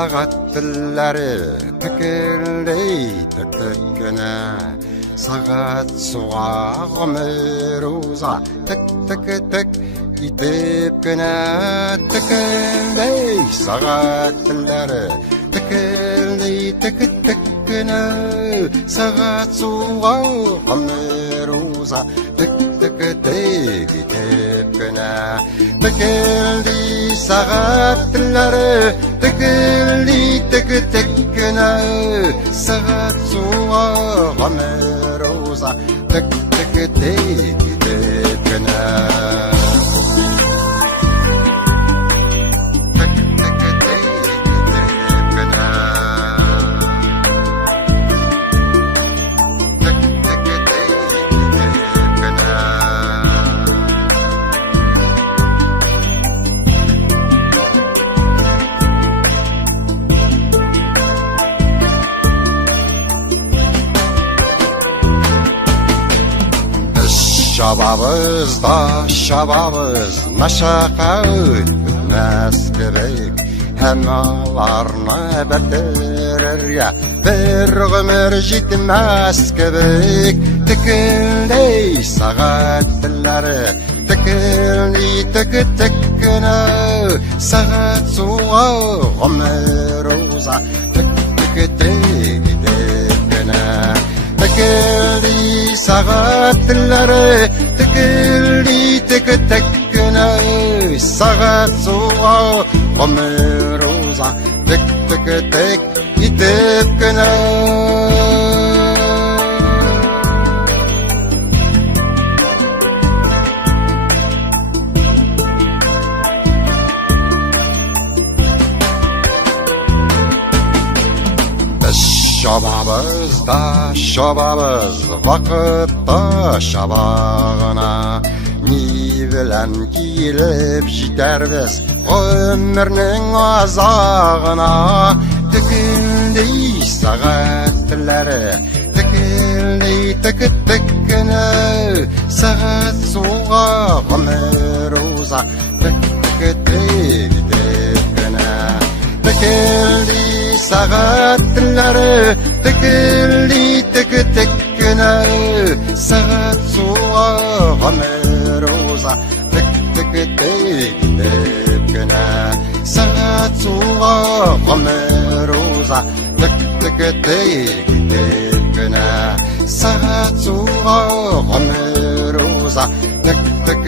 сағаттылары тікілдей тік-тіккіні сағат суға ғұмыр ұза тік-тік-тік итепкіні тікілдей сағаттылары тікілдей тік-тіккіні сағат суға ғұмыр ұза тік-тік-тік итепкіні тікілдей сағаттылары тікілдей тік-тіккіні сағат суға ғұмыр ұза тік-тік-тік итепкіні Шабабыз машақа өтмәс кебек һәм аларны бітірерге бір ғұмыр жетмәс кебек тікілдей сағаттылары тікілдей тік-тіккіні сағат суға ғұмыр ұза тік-тік итепкіні тікілдей сағаттылары тікілдей тік-тіккіні сағат суға ғұмыр ұза тік-тік итепкіні шабабыз вақытта шабағына не білән келіп жетербіз ғұмырның азағына тікілдей сағаттылары тікілдей тік-тіккіні сағат суға ғұмыр ұза тік-тік итепкіні тікілдей сағаттылары тікілдей тік-тіккіні сағат суға ғұмыр ұза тік-тік итепкіні сағат суға ғұмыр ұза тік-тік итепкіні сағат суға ғұмыр ұза тік-тік